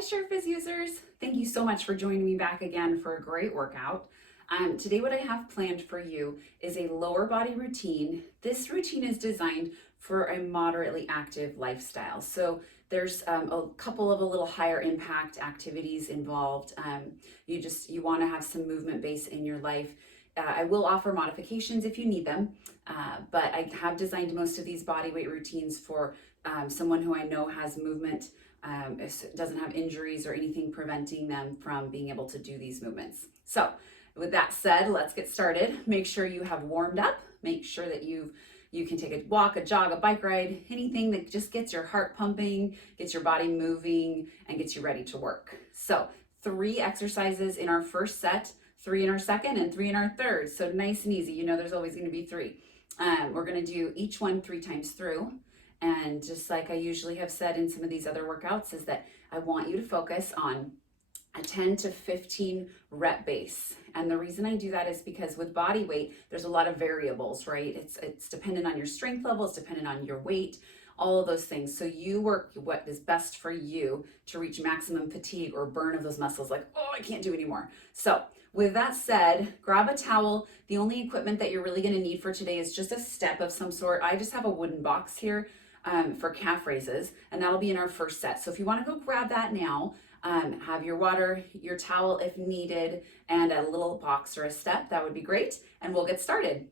Hi SureFiz users, thank you so much for joining me back again for a great workout. Today what I have planned for you is a lower body routine. This routine is designed for a moderately active lifestyle. So there's a couple of a little higher impact activities involved. You want to have some movement base in your life. I will offer modifications if you need them, but I have designed most of these body weight routines for someone who I know has movement, doesn't have injuries or anything preventing them from being able to do these movements. So with that said, let's get started. Make sure you have warmed up. Make sure that you can take a walk, a jog, a bike ride, anything that just gets your heart pumping, gets your body moving, and gets you ready to work. So 3 exercises in our first set, 3 in our second, and 3 in our third. So nice and easy. You know there's always going to be 3. We're going to do each one 3 times through. And just like I usually have said in some of these other workouts, is that I want you to focus on a 10 to 15 rep base. And the reason I do that is because with body weight, there's a lot of variables, right? It's dependent on your strength level, it's dependent on your weight, all of those things. So you work what is best for you to reach maximum fatigue or burn of those muscles, like, oh, I can't do anymore. So with that said, grab a towel. The only equipment that you're really gonna need for today is just a step of some sort. I just have a wooden box here for calf raises, and that'll be in our first set. So if you wanna go grab that now, have your water, your towel if needed, and a little box or a step, that would be great, and we'll get started.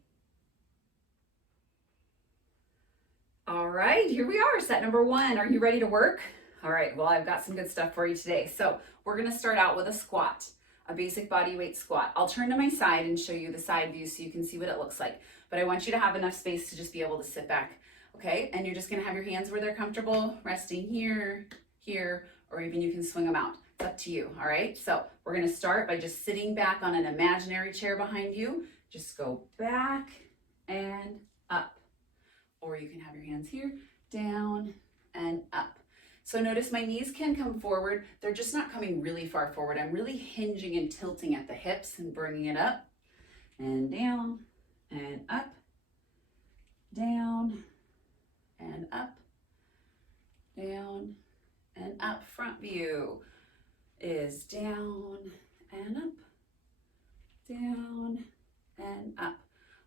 All right, here we are, set number 1. Are you ready to work? All right, well, I've got some good stuff for you today. So we're gonna start out with a squat, a basic body weight squat. I'll turn to my side and show you the side view so you can see what it looks like, but I want you to have enough space to just be able to sit back, okay? And you're just gonna have your hands where they're comfortable, resting here, here, or even you can swing them out. It's up to you, all right? So we're gonna start by just sitting back on an imaginary chair behind you. Just go back and up. Or you can have your hands here, down and up. So notice my knees can come forward. They're just not coming really far forward. I'm really hinging and tilting at the hips and bringing it up and down and up, down and up, down and up. Front view is down and up, down and up.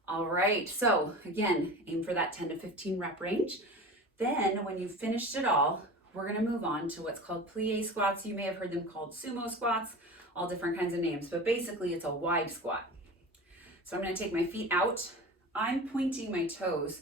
All right, so again, aim for that 10 to 15 rep range. Then when you've finished it all, we're gonna move on to what's called plie squats. You may have heard them called sumo squats, all different kinds of names, but basically it's a wide squat. So I'm gonna take my feet out. I'm pointing my toes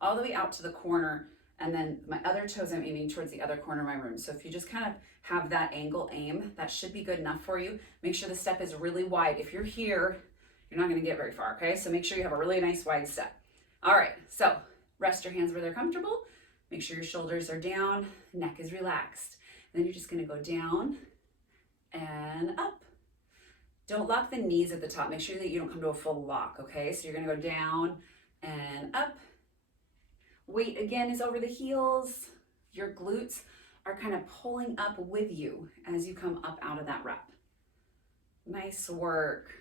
all the way out to the corner, and then my other toes I'm aiming towards the other corner of my room. So if you just kind of have that angle aim, that should be good enough for you. Make sure the step is really wide. If you're here, you're not gonna get very far, okay? So make sure you have a really nice wide step. All right, so rest your hands where they're comfortable. Make sure your shoulders are down, neck is relaxed. And then you're just gonna go down and up. Don't lock the knees at the top. Make sure that you don't come to a full lock, okay? So you're gonna go down and up. Weight again is over the heels. Your glutes are kind of pulling up with you as you come up out of that rep. Nice work.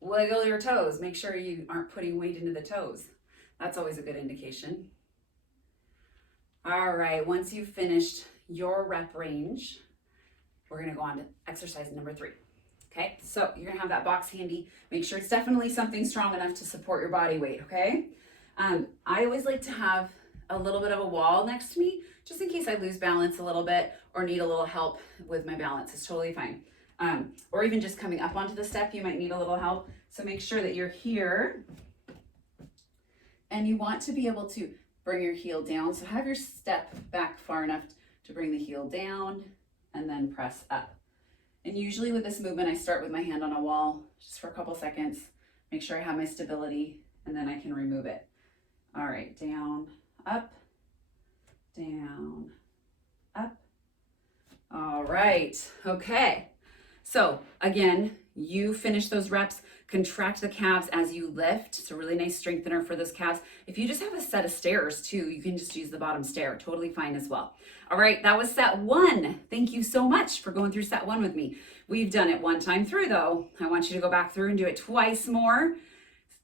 Wiggle your toes. Make sure you aren't putting weight into the toes. That's always a good indication. All right, once you've finished your rep range, we're gonna go on to exercise number 3. Okay, so you're gonna have that box handy. Make sure it's definitely something strong enough to support your body weight, okay? I always like to have a little bit of a wall next to me, just in case I lose balance a little bit or need a little help with my balance. It's totally fine. Or even just coming up onto the step, you might need a little help. So make sure that you're here, and you want to be able to bring your heel down. So have your step back far enough to bring the heel down and then press up. And usually with this movement, I start with my hand on a wall just for a couple seconds, make sure I have my stability, and then I can remove it. All right, down, up, down, up. All right, okay. So again, you finish those reps, contract the calves as you lift. It's a really nice strengthener for those calves. If you just have a set of stairs too, you can just use the bottom stair, totally fine as well. All right, that was set 1. Thank you so much for going through set 1 with me. We've done it 1 time through though. I want you to go back through and do it twice more.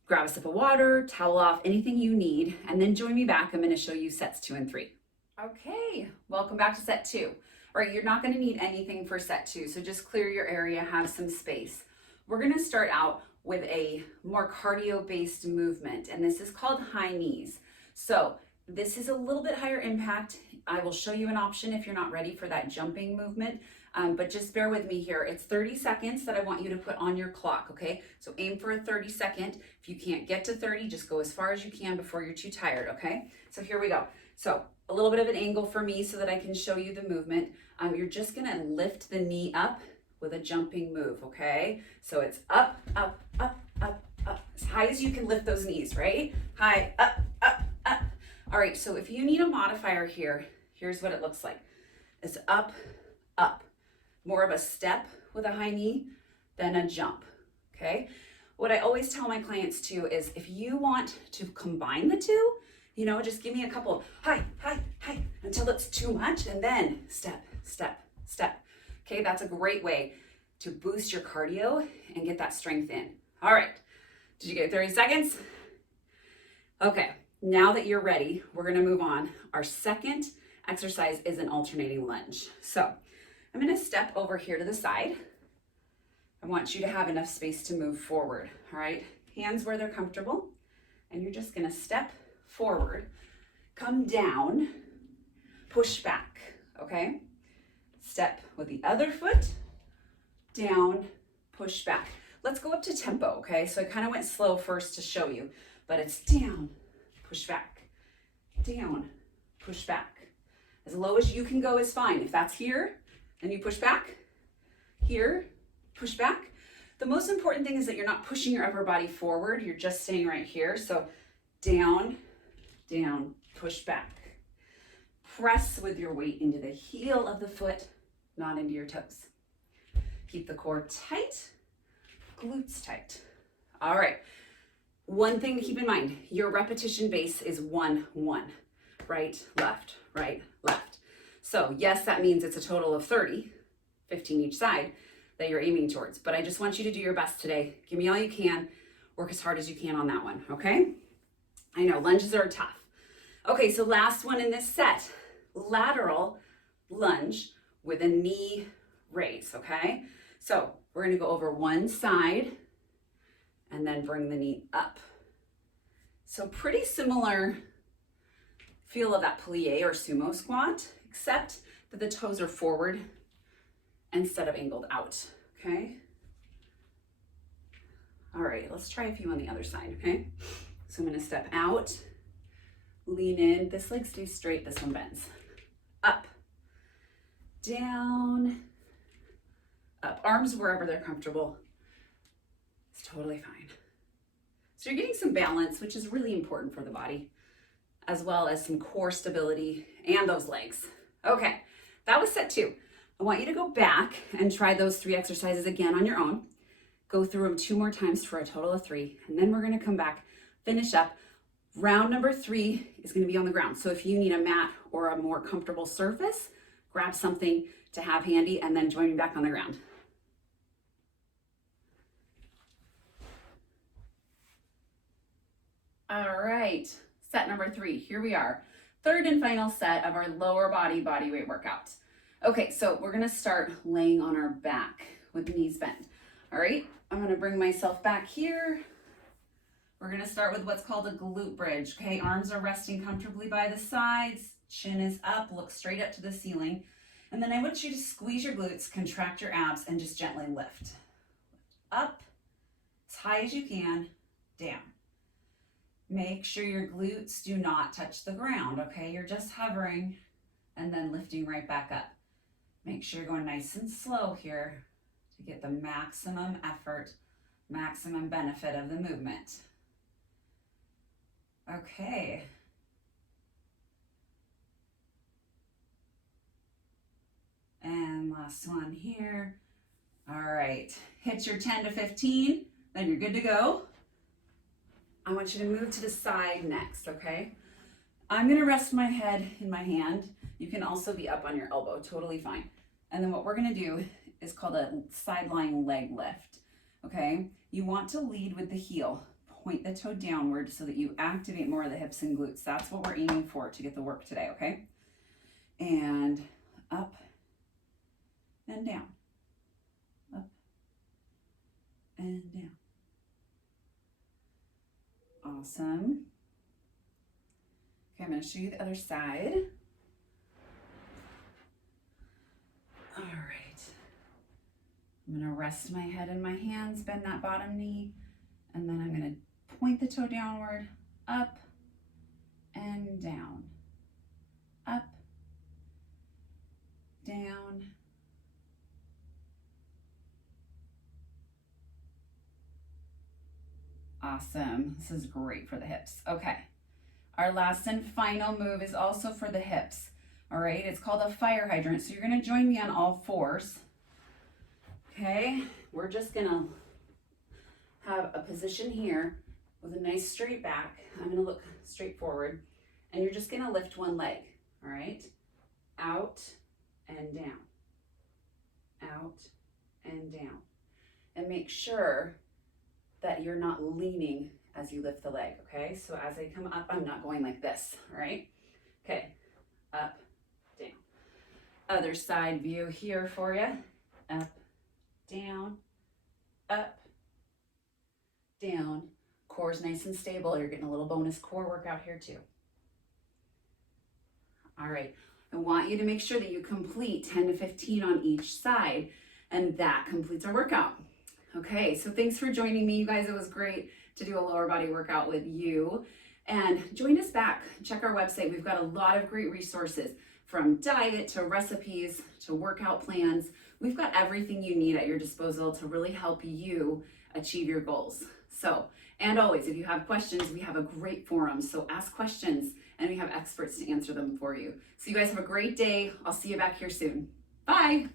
Grab a sip of water, towel off, anything you need, and then join me back. I'm gonna show you sets 2 and 3. Okay, welcome back to set 2. All right, you're not gonna need anything for set 2, so just clear your area, have some space. We're gonna start out with a more cardio-based movement, and this is called high knees. So this is a little bit higher impact. I will show you an option if you're not ready for that jumping movement, but just bear with me here. It's 30 seconds that I want you to put on your clock, okay? So aim for a 30-second. If you can't get to 30, just go as far as you can before you're too tired, okay? So here we go. So a little bit of an angle for me so that I can show you the movement. You're just gonna lift the knee up with a jumping move, okay? So it's up, up, up, up, up, as high as you can lift those knees, right? High, up, up, up. All right, so if you need a modifier here, here's what it looks like. It's up, up. More of a step with a high knee than a jump, okay? What I always tell my clients too is if you want to combine the two, you know, just give me a couple of high, high, high, until it's too much, and then step, step, step. Okay, that's a great way to boost your cardio and get that strength in. All right, did you get 30 seconds? Okay, now that you're ready, we're gonna move on. Our second exercise is an alternating lunge. So I'm gonna step over here to the side. I want you to have enough space to move forward, all right? Hands where they're comfortable, and you're just gonna step forward, come down, push back, okay? Step with the other foot, down, push back. Let's go up to tempo, okay? So I kind of went slow first to show you, but it's down, push back, down, push back. As low as you can go is fine. If that's here, then you push back, here, push back. The most important thing is that you're not pushing your upper body forward, you're just staying right here. So down, down, push back. Press with your weight into the heel of the foot, not into your toes. Keep the core tight, glutes tight. All right, one thing to keep in mind, your repetition base is 1, 1, right, left, left. So yes, that means it's a total of 30, 15 each side that you're aiming towards, but I just want you to do your best today. Give me all you can, work as hard as you can on that one, okay? I know, lunges are tough. Okay, so last one in this set, lateral lunge with a knee raise, okay? So we're gonna go over one side and then bring the knee up. So pretty similar feel of that plie or sumo squat, except that the toes are forward instead of angled out, okay? All right, let's try a few on the other side, okay? So I'm gonna step out, lean in, this leg stays straight, this one bends. Up, down, up. Arms wherever they're comfortable. It's totally fine. So you're getting some balance, which is really important for the body, as well as some core stability and those legs. Okay, that was set 2. I want you to go back and try those 3 exercises again on your own. Go through them 2 more times for a total of 3, and then we're gonna come back, finish up. Round number 3 is gonna be on the ground. So if you need a mat or a more comfortable surface, grab something to have handy and then join me back on the ground. All right, set number 3, here we are. Third and final set of our lower body weight workout. Okay, so we're gonna start laying on our back with the knees bent. All right, I'm gonna bring myself back here. We're gonna start with what's called a glute bridge, okay? Arms are resting comfortably by the sides, chin is up, look straight up to the ceiling. And then I want you to squeeze your glutes, contract your abs, and just gently lift. Up, as high as you can, down. Make sure your glutes do not touch the ground, okay? You're just hovering and then lifting right back up. Make sure you're going nice and slow here to get the maximum effort, maximum benefit of the movement. Okay. And last one here. All right, hit your 10 to 15, then you're good to go. I want you to move to the side next, okay? I'm gonna rest my head in my hand. You can also be up on your elbow, totally fine. And then what we're gonna do is called a side-lying leg lift, okay? You want to lead with the heel. Point the toe downward so that you activate more of the hips and glutes. That's what we're aiming for to get the work today, okay? And up, and down, up and down. Awesome. Okay, I'm going to show you the other side. All right. I'm going to rest my head in my hands, bend that bottom knee, and then I'm going to point the toe downward, up and down, up, down, awesome. This is great for the hips. Okay. Our last and final move is also for the hips. All right. It's called a fire hydrant. So you're going to join me on all fours. Okay. We're just going to have a position here with a nice straight back. I'm going to look straight forward, and you're just going to lift one leg. All right. Out and down, out and down. And make sure that you're not leaning as you lift the leg, okay? So as I come up, I'm not going like this, all right? Okay, up, down. Other side view here for you. Up, down, up, down. Core's nice and stable. You're getting a little bonus core workout here too. All right, I want you to make sure that you complete 10 to 15 on each side, and that completes our workout. Okay, so thanks for joining me, you guys. It was great to do a lower body workout with you. And join us back. Check our website. We've got a lot of great resources, from diet to recipes to workout plans. We've got everything you need at your disposal to really help you achieve your goals. So, and always, if you have questions, we have a great forum. So ask questions, and we have experts to answer them for you. So you guys have a great day. I'll see you back here soon. Bye.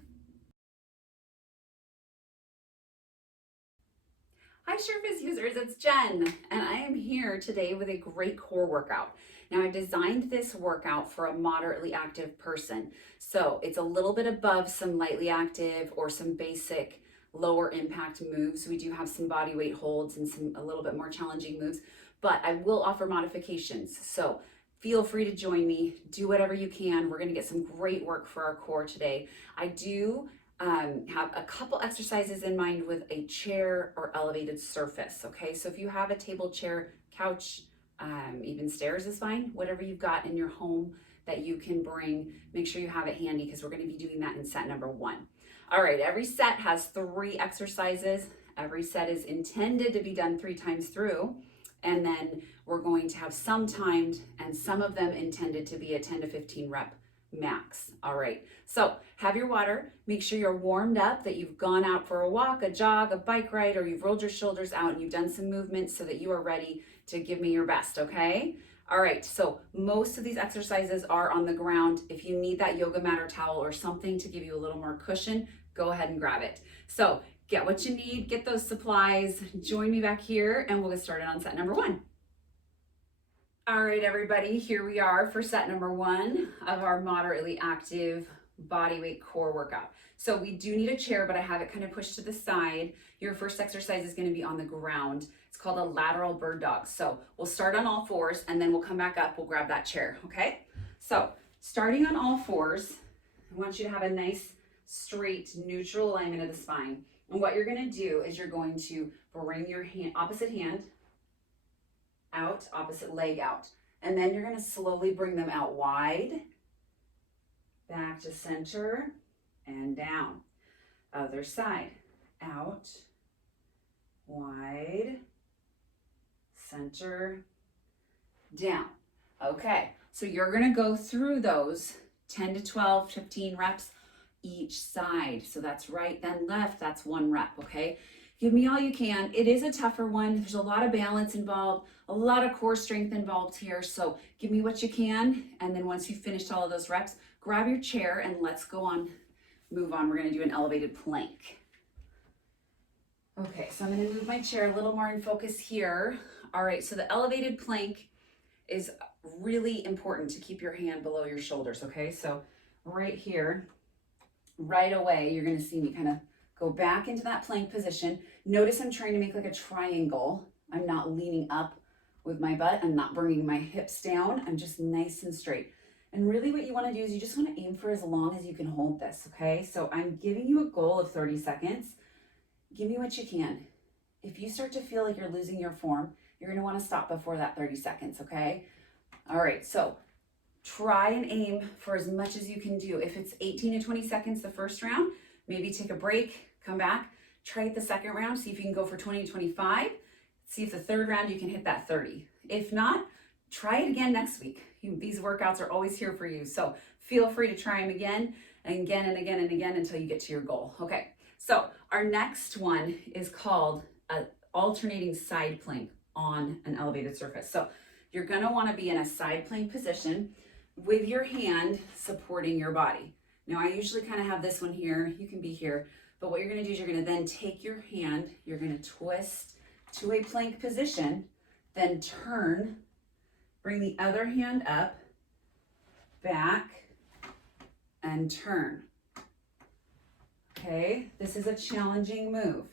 Hi SureFiz users, it's Jen, and I am here today with a great core workout. Now, I designed this workout for a moderately active person. So it's a little bit above some lightly active or some basic lower impact moves. We do have some body weight holds and some a little bit more challenging moves, but I will offer modifications. So feel free to join me, do whatever you can. We're gonna get some great work for our core today. I do have a couple exercises in mind with a chair or elevated surface, okay? So if you have a table, chair, couch, even stairs is fine, whatever you've got in your home that you can bring, make sure you have it handy, because we're gonna be doing that in set number 1. All right, every set has 3 exercises. Every set is intended to be done 3 times through, and then we're going to have some timed and some of them intended to be a 10 to 15 rep max. All right, so have your water, make sure you're warmed up, that you've gone out for a walk, a jog, a bike ride, or you've rolled your shoulders out and you've done some movement so that you are ready to give me your best, okay? All right, so most of these exercises are on the ground. If you need that yoga mat or towel or something to give you a little more cushion, go ahead and grab it. So get what you need, get those supplies, join me back here, and we'll get started on set number 1. All right, everybody, here we are for set number 1 of our moderately active body weight core workout. So we do need a chair, but I have it kind of pushed to the side. Your first exercise is going to be on the ground. It's called a lateral bird dog. So we'll start on all fours, and then we'll come back up. We'll grab that chair, okay? So starting on all fours, I want you to have a nice, straight, neutral alignment of the spine. And what you're going to do is you're going to bring your opposite hand out, opposite leg out. And then you're going to slowly bring them out wide, back to center, and down. Other side, out, wide, center, down. Okay, so you're going to go through those 10 to 12, 15 reps each side. So that's right, then left, that's 1 rep, okay? Give me all you can. It is a tougher one. There's a lot of balance involved, a lot of core strength involved here. So give me what you can. And then once you've finished all of those reps, grab your chair and let's go on, move on. We're gonna do an elevated plank. Okay, so I'm gonna move my chair a little more in focus here. All right, so the elevated plank is really important to keep your hand below your shoulders, okay? So right here, right away, you're gonna see me kind of go back into that plank position. Notice I'm trying to make like a triangle. I'm not leaning up with my butt. I'm not bringing my hips down. I'm just nice and straight. And really what you want to do is you just want to aim for as long as you can hold this, okay? So I'm giving you a goal of 30 seconds. Give me what you can. If you start to feel like you're losing your form, you're going to want to stop before that 30 seconds, okay? All right, so try and aim for as much as you can do. If it's 18 to 20 seconds the first round, maybe take a break, come back, try it the second round, see if you can go for 20 to 25. See if the third round you can hit that 30. If not, try it again next week. These workouts are always here for you. So feel free to try them again and again and again and again until you get to your goal. Okay, so our next one is called an alternating side plank on an elevated surface. So you're gonna wanna be in a side plank position with your hand supporting your body. Now I usually kind of have this one here, you can be here, but what you're gonna do is you're gonna then take your hand, you're gonna twist to a plank position, then turn, bring the other hand up, back, and turn. Okay, this is a challenging move,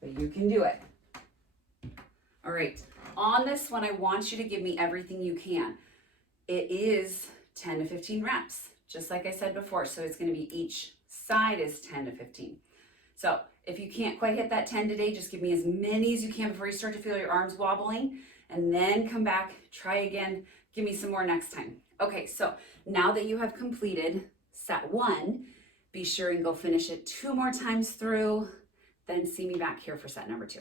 but you can do it. All right, on this one, I want you to give me everything you can. It is 10 to 15 reps, just like I said before. So it's gonna be each side is 10 to 15. So if you can't quite hit that 10 today, just give me as many as you can before you start to feel your arms wobbling, and then come back, try again, give me some more next time. Okay, so now that you have completed set 1, be sure and go finish it 2 more times through, then see me back here for set number 2.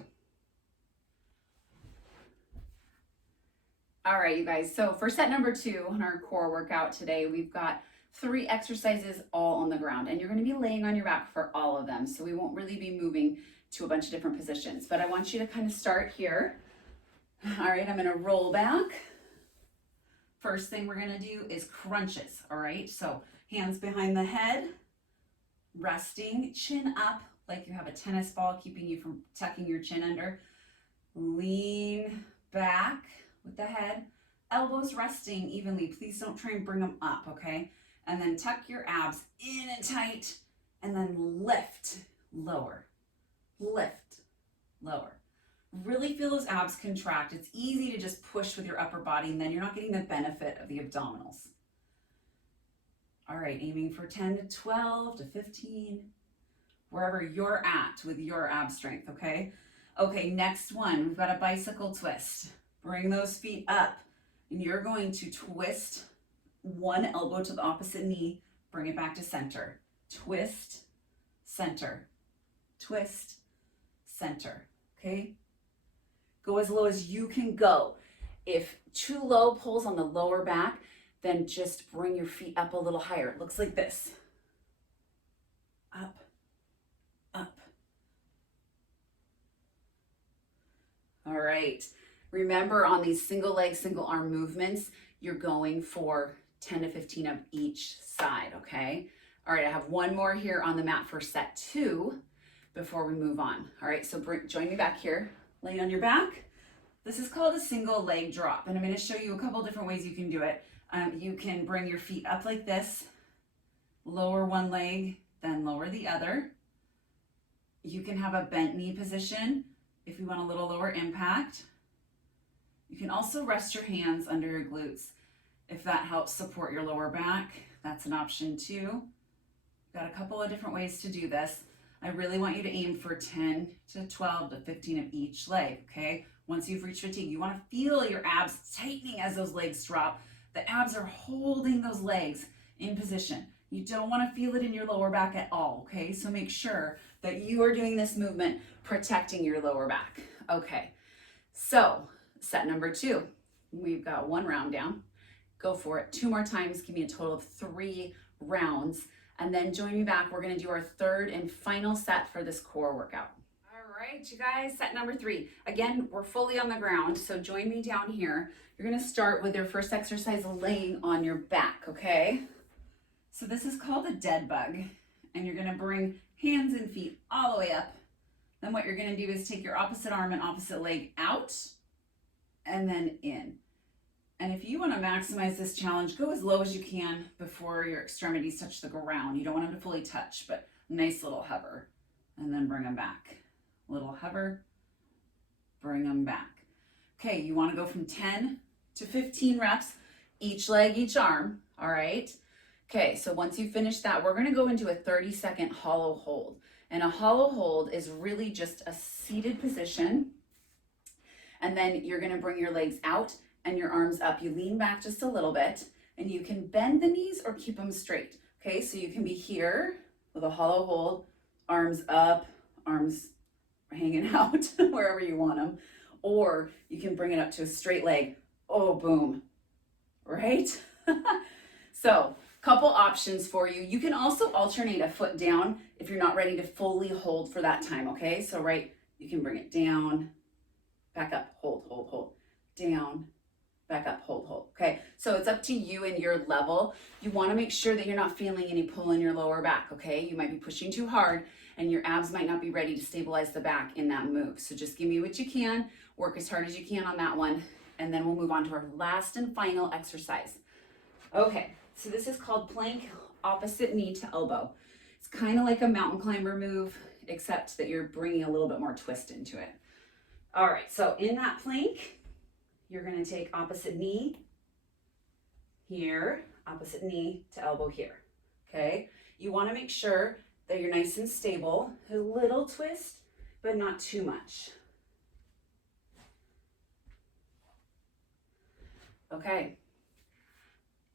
All right, you guys, so for set number 2 on our core workout today, we've got 3 exercises all on the ground, and you're gonna be laying on your back for all of them. So we won't really be moving to a bunch of different positions, but I want you to kind of start here. All right, I'm gonna roll back. First thing we're gonna do is crunches, all right? So hands behind the head, resting, chin up like you have a tennis ball, keeping you from tucking your chin under. Lean back with the head, elbows resting evenly. Please don't try and bring them up, okay? And then tuck your abs in and tight, and then lift, lower, lift, lower. Really feel those abs contract. It's easy to just push with your upper body, and then you're not getting the benefit of the abdominals. All right, aiming for 10 to 12 to 15, wherever you're at with your ab strength, okay? Okay, next one, we've got a bicycle twist. Bring those feet up, and you're going to twist one elbow to the opposite knee, bring it back to center. Twist, center, twist, center, okay? Go as low as you can go. If too low pulls on the lower back, then just bring your feet up a little higher. It looks like this. Up, up. All right. Remember, on these single leg, single arm movements, you're going for 10 to 15 of each side, okay? All right, I have one more here on the mat for set 2 before we move on. All right, so join me back here, laying on your back. This is called a single leg drop, and I'm gonna show you a couple different ways you can do it. You can bring your feet up like this, lower one leg, then lower the other. You can have a bent knee position if you want a little lower impact. You can also rest your hands under your glutes. If that helps support your lower back, that's an option too. Got a couple of different ways to do this. I really want you to aim for 10 to 12 to 15 of each leg, okay? Once you've reached fatigue, you wanna feel your abs tightening as those legs drop. The abs are holding those legs in position. You don't wanna feel it in your lower back at all, okay? So make sure that you are doing this movement protecting your lower back. Okay, so set number 2, we've got 1 round down. Go for it 2 more times, give me a total of 3 rounds, and then join me back. We're gonna do our 3rd and final set for this core workout. All right, you guys, set number 3. Again, we're fully on the ground, so join me down here. You're gonna start with your first exercise laying on your back, okay? So this is called a dead bug, and you're gonna bring hands and feet all the way up. Then what you're gonna do is take your opposite arm and opposite leg out, and then in. And if you want to maximize this challenge, go as low as you can before your extremities touch the ground. You don't want them to fully touch, but nice little hover. And then bring them back. Little hover, bring them back. Okay, you want to go from 10 to 15 reps. each leg, each arm, all right? Okay, so once you finish that, we're gonna go into a 30-second hollow hold. And a hollow hold is really just a seated position. And then you're gonna bring your legs out and your arms up. You lean back just a little bit and you can bend the knees or keep them straight. Okay, so you can be here with a hollow hold, arms up, arms hanging out wherever you want them. Or you can bring it up to a straight leg. Oh, boom, right? So, couple options for you. You can also alternate a foot down if you're not ready to fully hold for that time, okay? So, right, you can bring it down, back up, hold, hold, hold, down, back up, hold, hold, okay? So it's up to you and your level. You wanna make sure that you're not feeling any pull in your lower back, okay? You might be pushing too hard and your abs might not be ready to stabilize the back in that move. So just give me what you can, work as hard as you can on that one, and then we'll move on to our last and final exercise. Okay, so this is called plank opposite knee to elbow. It's kind of like a mountain climber move, except that you're bringing a little bit more twist into it. All right, so in that plank, you're gonna take opposite knee here, opposite knee to elbow here, okay? You wanna make sure that you're nice and stable, a little twist, but not too much. Okay,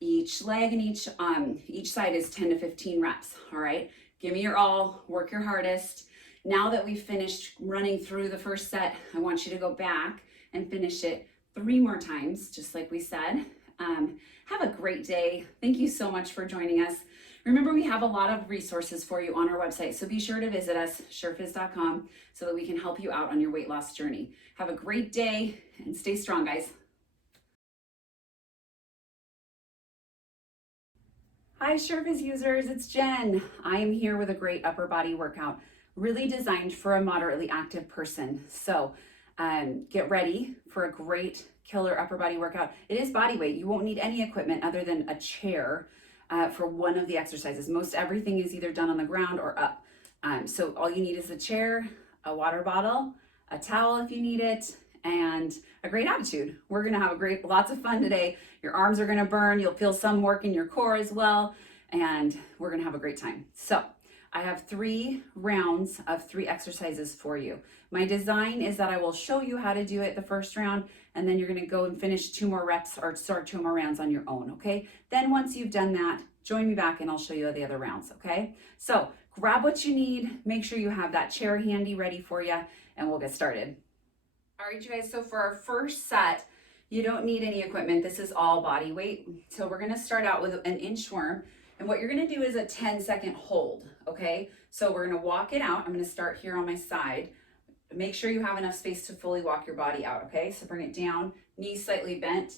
each leg and each side is 10 to 15 reps, all right? Give me your all, work your hardest. Now that we've finished running through the first set, I want you to go back and finish it 3 more times, just like we said. Have a great day. Thank you so much for joining us. Remember, we have a lot of resources for you on our website, so be sure to visit us, SureFiz.com, so that we can help you out on your weight loss journey. Have a great day and stay strong, guys. Hi, SureFiz users, it's Jen. I am here with a great upper body workout, really designed for a moderately active person. So get ready for a great killer upper body workout. It is body weight. You won't need any equipment other than a chair for one of the exercises. Most everything is either done on the ground or up. So all you need is a chair, a water bottle, a towel if you need it, and a great attitude. We're gonna have lots of fun today. Your arms are gonna burn. You'll feel some work in your core as well, and we're gonna have a great time. So I have 3 rounds of 3 exercises for you. My design is that I will show you how to do it the first round, and then you're gonna go and finish 2 more reps or start 2 more rounds on your own, okay? Then once you've done that, join me back and I'll show you the other rounds, okay? So grab what you need, make sure you have that chair handy ready for you, and we'll get started. All right, you guys, so for our first set, you don't need any equipment. This is all body weight. So we're gonna start out with an inchworm. And what you're gonna do is a 10-second hold, okay? So we're gonna walk it out. I'm gonna start here on my side. Make sure you have enough space to fully walk your body out, okay? So bring it down, knees slightly bent.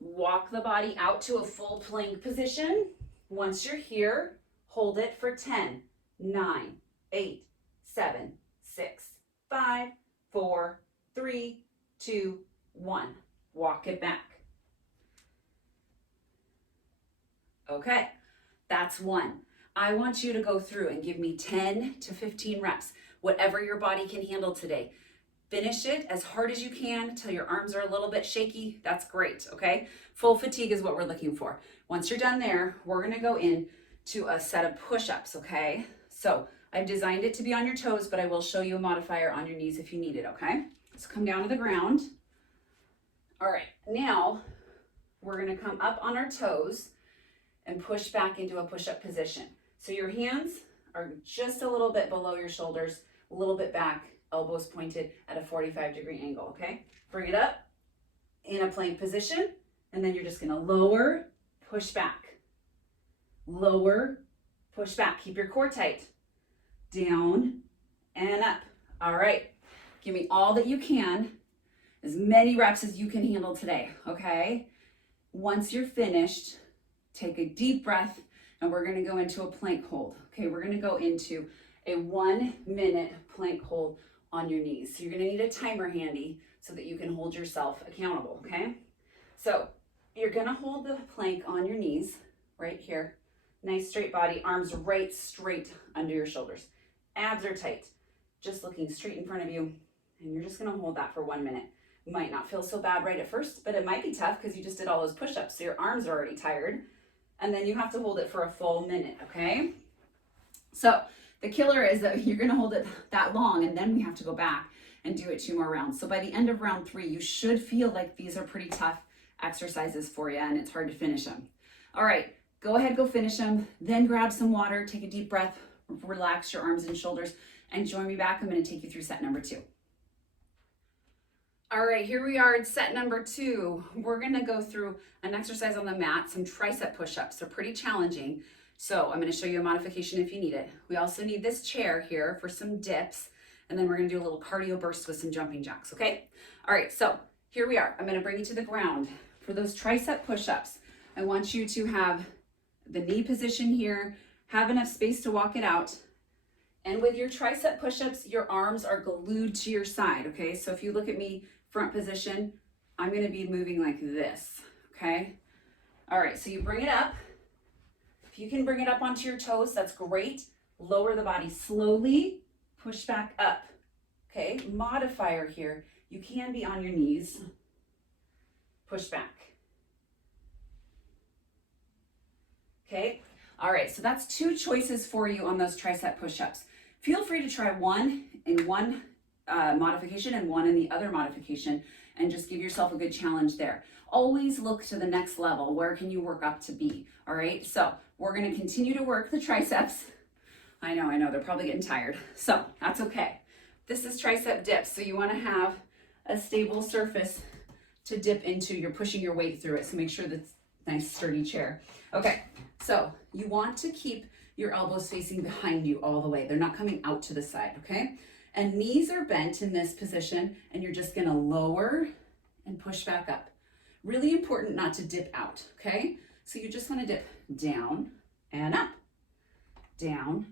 Walk the body out to a full plank position. Once you're here, hold it for 10, 9, 8, 7, 6, 5, 4, 3, 2, 1. Walk it back. Okay. That's 1. I want you to go through and give me 10 to 15 reps, whatever your body can handle today. Finish it as hard as you can till your arms are a little bit shaky. That's great, okay? Full fatigue is what we're looking for. Once you're done there, we're gonna go in to a set of push-ups, okay? So I've designed it to be on your toes, but I will show you a modifier on your knees if you need it, okay? So come down to the ground. All right, now we're gonna come up on our toes and push back into a push-up position. So your hands are just a little bit below your shoulders, a little bit back, elbows pointed at a 45-degree angle, okay? Bring it up in a plank position, and then you're just gonna lower, push back. Lower, push back. Keep your core tight. Down and up. All right, give me all that you can, as many reps as you can handle today, okay? Once you're finished, take a deep breath, and we're gonna go into a plank hold. Okay, we're gonna go into a 1-minute plank hold on your knees. So you're gonna need a timer handy so that you can hold yourself accountable, okay? So you're gonna hold the plank on your knees, right here. Nice straight body, arms right straight under your shoulders. Abs are tight, just looking straight in front of you, and you're just gonna hold that for 1 minute. Might not feel so bad right at first, but it might be tough because you just did all those push-ups, so your arms are already tired. And then you have to hold it for a full minute, okay? So the killer is that you're gonna hold it that long, and then we have to go back and do it 2 more rounds. So by the end of round 3, you should feel like these are pretty tough exercises for you and it's hard to finish them. All right, go ahead, go finish them, then grab some water, take a deep breath, relax your arms and shoulders, and join me back. I'm gonna take you through set number 2. All right, here we are in set number 2. We're gonna go through an exercise on the mat, some tricep push-ups. They're pretty challenging. So I'm gonna show you a modification if you need it. We also need this chair here for some dips, and then we're gonna do a little cardio burst with some jumping jacks, okay? All right, so here we are. I'm gonna bring you to the ground. For those tricep push-ups, I want you to have the knee position here, have enough space to walk it out. And with your tricep push-ups, your arms are glued to your side, okay? So if you look at me, front position, I'm gonna be moving like this, okay? All right, so you bring it up. If you can bring it up onto your toes, that's great. Lower the body slowly, push back up, okay? Modifier here, you can be on your knees, push back. Okay, all right, so that's 2 choices for you on those tricep push-ups. Feel free to try one in one modification and one in the other modification, and just give yourself a good challenge there. Always look to the next level. Where can you work up to be? All right, so we're gonna continue to work the triceps. I know, they're probably getting tired. So that's okay. This is tricep dips, so you wanna have a stable surface to dip into. You're pushing your weight through it, so make sure that's a nice sturdy chair. Okay, so you want to keep your elbows facing behind you all the way. They're not coming out to the side, okay? And knees are bent in this position, and you're just gonna lower and push back up. Really important not to dip out, okay? So you just wanna dip down and up, down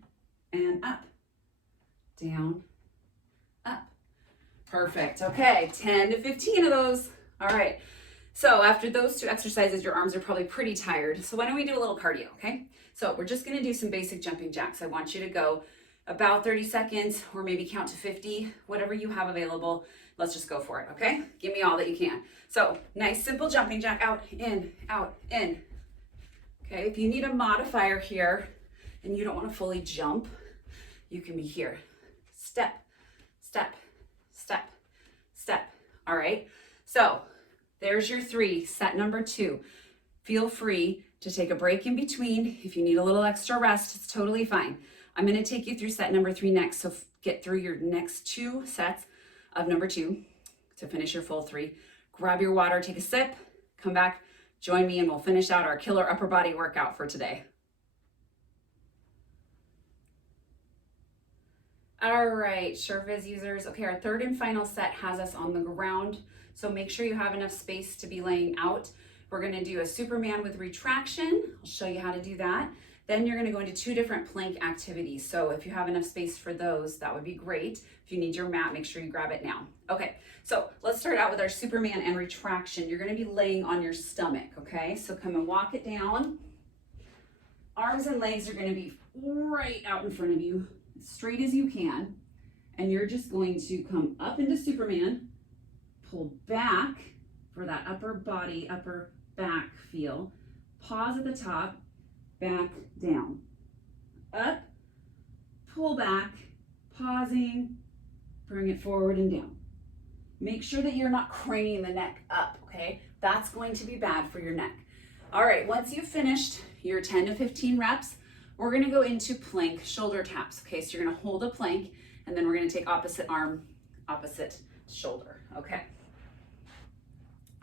and up, down, up. Perfect, okay, 10 to 15 of those. All right, so after those 2 exercises, your arms are probably pretty tired. So why don't we do a little cardio, okay? So we're just gonna do some basic jumping jacks. I want you to go about 30 seconds or maybe count to 50, whatever you have available. Let's just go for it, okay? Give me all that you can. So nice, simple jumping jack, out, in, in. Okay, if you need a modifier here and you don't wanna fully jump, you can be here. Step, step, step, step, all right? So there's your 3, set number 2. Feel free to take a break in between. If you need a little extra rest, it's totally fine. I'm gonna take you through set number 3 next, so get through your next 2 sets of number 2 to finish your full 3. Grab your water, take a sip, come back, join me, and we'll finish out our killer upper body workout for today. All right, SureFiz users. Okay, our 3rd and final set has us on the ground, so make sure you have enough space to be laying out. We're gonna do a Superman with retraction. I'll show you how to do that. Then you're gonna go into 2 different plank activities. So if you have enough space for those, that would be great. If you need your mat, make sure you grab it now. Okay, so let's start out with our Superman and retraction. You're gonna be laying on your stomach, okay? So come and walk it down. Arms and legs are gonna be right out in front of you, as straight as you can. And you're just going to come up into Superman, pull back for that upper body, upper back feel. Pause at the top, back down, up, pull back, pausing, bring it forward and down. Make sure that you're not craning the neck up, okay? That's going to be bad for your neck. All right, once you've finished your 10 to 15 reps, we're gonna go into plank shoulder taps, okay? So you're gonna hold a plank, and then we're gonna take opposite arm, opposite shoulder, okay?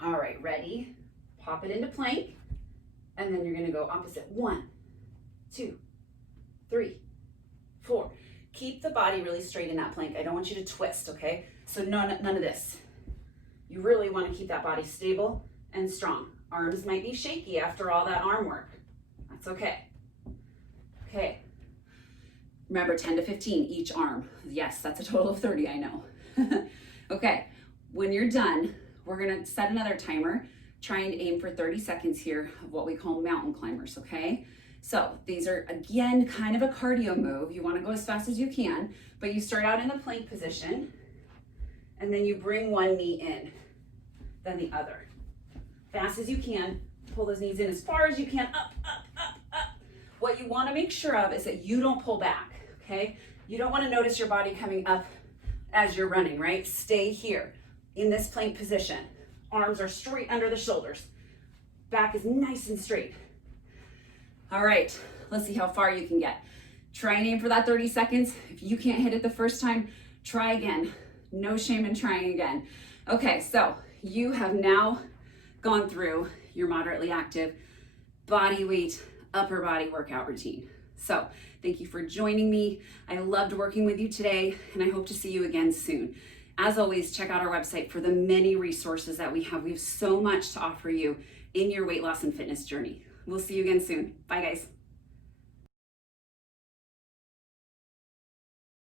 All right, ready? Pop it into plank, and then you're gonna go opposite. 1, 2, 3, 4. Keep the body really straight in that plank. I don't want you to twist, okay? So none of this. You really wanna keep that body stable and strong. Arms might be shaky after all that arm work. That's okay. Okay. Remember, 10 to 15 each arm. Yes, that's a total of 30, I know. Okay, when you're done, we're gonna set another timer. Try and aim for 30 seconds here of what we call mountain climbers, okay? So these are, again, kind of a cardio move. You wanna go as fast as you can, but you start out in the plank position, and then you bring one knee in. then the other. Fast as you can, pull those knees in as far as you can, up, up, up, up. What you want to make sure of is that you don't pull back, okay? You don't want to notice your body coming up as you're running, right? Stay here in this plank position. Arms are straight under the shoulders. Back is nice and straight. All right, let's see how far you can get. Try and aim for that 30 seconds. If you can't hit it the first time, try again. No shame in trying again. Okay, so you have now gone through your moderately active body weight, upper body workout routine. So thank you for joining me. I loved working with you today, and I hope to see you again soon. As always, check out our website for the many resources that we have. We have so much to offer you in your weight loss and fitness journey. We'll see you again soon. Bye, guys.